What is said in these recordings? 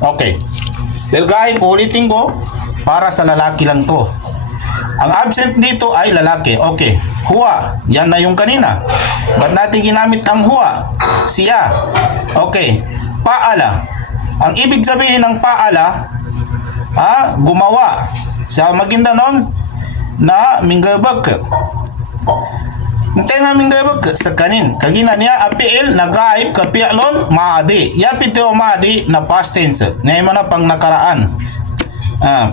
Okay. Lilgaib, ulitin ko, para sa lalaki lang to. Ang absent dito ay lalaki. Okay. Huwa, yan na yung kanina. Ba't natin ginamit ang huwa? Siya. Okay. Paala. Ang ibig sabihin ng paala, gumawa. Sa Maguindanao na minggabag. Tenga minggabag sa kanin. Kagina niya apil nagaib kapialon maadi. Yapit o maadi na past tense. Ngayon mo na pang nakaraan.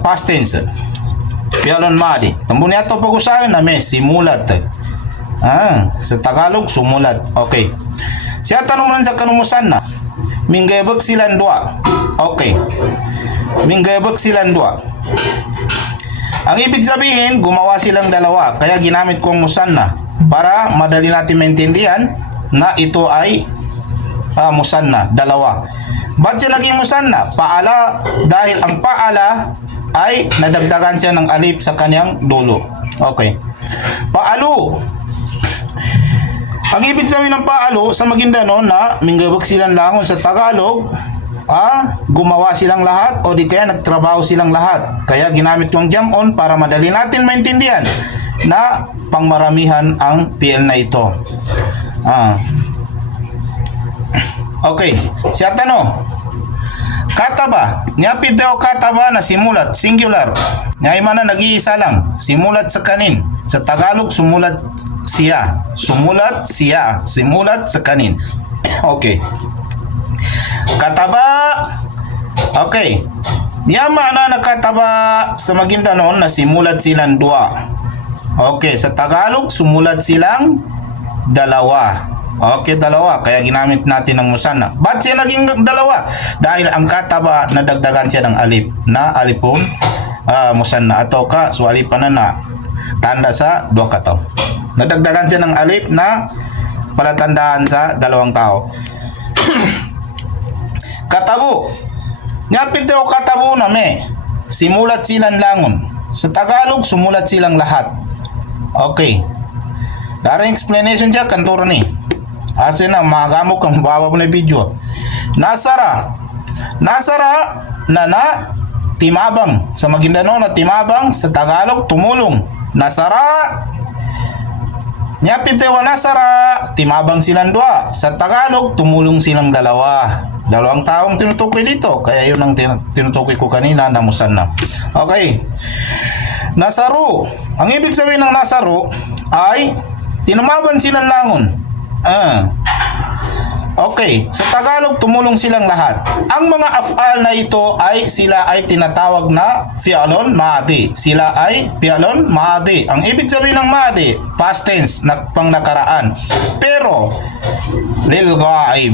Past tense. Pialon maadi. Tambo niya ito pag-usahin na may simulat. Sa Tagalog sumulat. Okay. Siya tanong mo sa kanumusan na. Minggabag silang dua. Okay. Minggabag silang dua. Ang ibig sabihin, gumawa silang dalawa. Kaya ginamit ko ang musanna para madali natin maintindihan na ito ay musanna, dalawa. Ba't siya naging musanna? Paala, dahil ang paala ay nadagdagan siya ng alif sa kanyang dulo. Okay. Paalu. Ang ibig sabihin ng paalo sa Maguindanao na minggabag silang langon sa Tagalog, gumawa silang lahat o di kaya nagtrabaho silang lahat. Kaya ginamit yung jam on para madali natin maintindihan na pangmaramihan ang PL na ito. Okay, siya tanong. Kataba. Nyapit daw kataba na simulat, singular. Ngayon man na nag-iisa lang. Simulat sa kanin. Sa Tagalog, sumulat siya. Sumulat siya. Simulat sa kanin. Okay. Kataba. Okay. Yama na nakataba sa Maguindanao na simulat silang dua. Okay. Sa Tagalog, sumulat silang dalawa. Okay, dalawa. Kaya ginamit natin ng musanna. Ba't siya naging dalawa? Dahil ang kataba, nadagdagan siya ng alif. Na alipon musanna. Atau ka, so alipan na tanda sa dua kataw. Nadagdagan siya ng alif na palatandaan sa dalawang tao. Katabu. Nyapit daw katabu na may. Simulat silang langon. Sa Tagalog, sumulat silang lahat. Okay. Darang explanation siya, kantor ni. Asa na, magamok kang bawa mo na video. Nasara. Nasara na timabang. Sa Maguindanao na timabang. Sa Tagalog, tumulong. Nasara. Nyapit daw nasara. Timabang silang dua. Sa Tagalog, tumulong silang dalawa. Dalawang taong tinutukoy dito. Kaya yun ang tinutukoy ko kanina na musanna. Okay. Nasaru. Ang ibig sabihin ng nasaru ay tinumaban silang langon. Okay. Sa Tagalog, tumulong silang lahat. Ang mga af'al na ito ay sila ay tinatawag na fi'alon maadi. Sila ay fi'alon maadi. Ang ibig sabihin ng maadi, past tense, pang nakaraan. Pero, lil ghaib.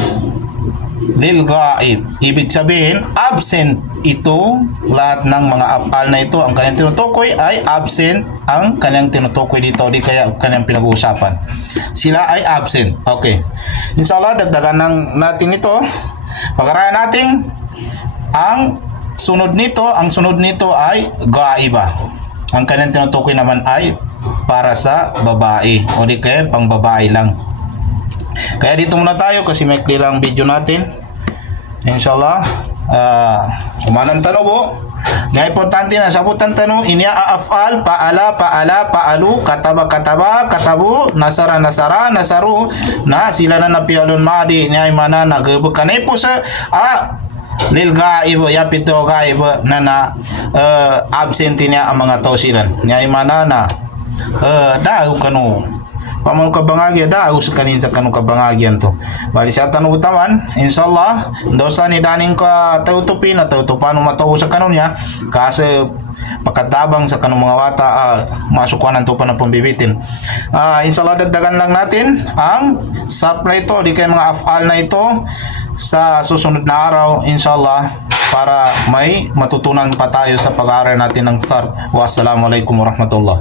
Lil ghaib. Ibig sabihin, absent ito. Lahat ng mga af'al na ito, ang kanyang tinutukoy ay absent ang kanyang tinutukoy dito. Di kaya kanyang pinag-uusapan. Sila ay absent. Okay. Inshallah, dagdagan natin ito. Pag-aralan natin ang sunod nito. Ang sunod nito ay ghaiba. Ang kanyang tinutukoy naman ay para sa babae. O di kaya pang babae lang. Kaya dito muna tayo kasi may clear lang video natin. Inshallah, umanang tanong po. Nga importante na sabutan tanong, inya aafal, paala, paala, paalu, kataba, kataba, katabu, nasara, nasara, nasaru, na sila na napialon maadi, niya mana nagabog kanay po sa lil gaib, yapito gaib na absent niya ang mga tausilan. Niya mana na daw kanu pamalo kabangagya daw sa kanin sa kanu kabangagyan to. Bali siya tanong utaman, inshallah, dosa ni daning ka tautupi na tautupan mataw sa kanon niya kasi pagkatabang sa kanong mga wata masukuan to pa na pambibitin. Inshallah, dagdagan lang natin ang supply ito, di kay mga af'al na ito sa susunod na araw, inshallah, para may matutunan pa tayo sa pag-aaral natin ng sarf. Wassalamualaikum warahmatullah.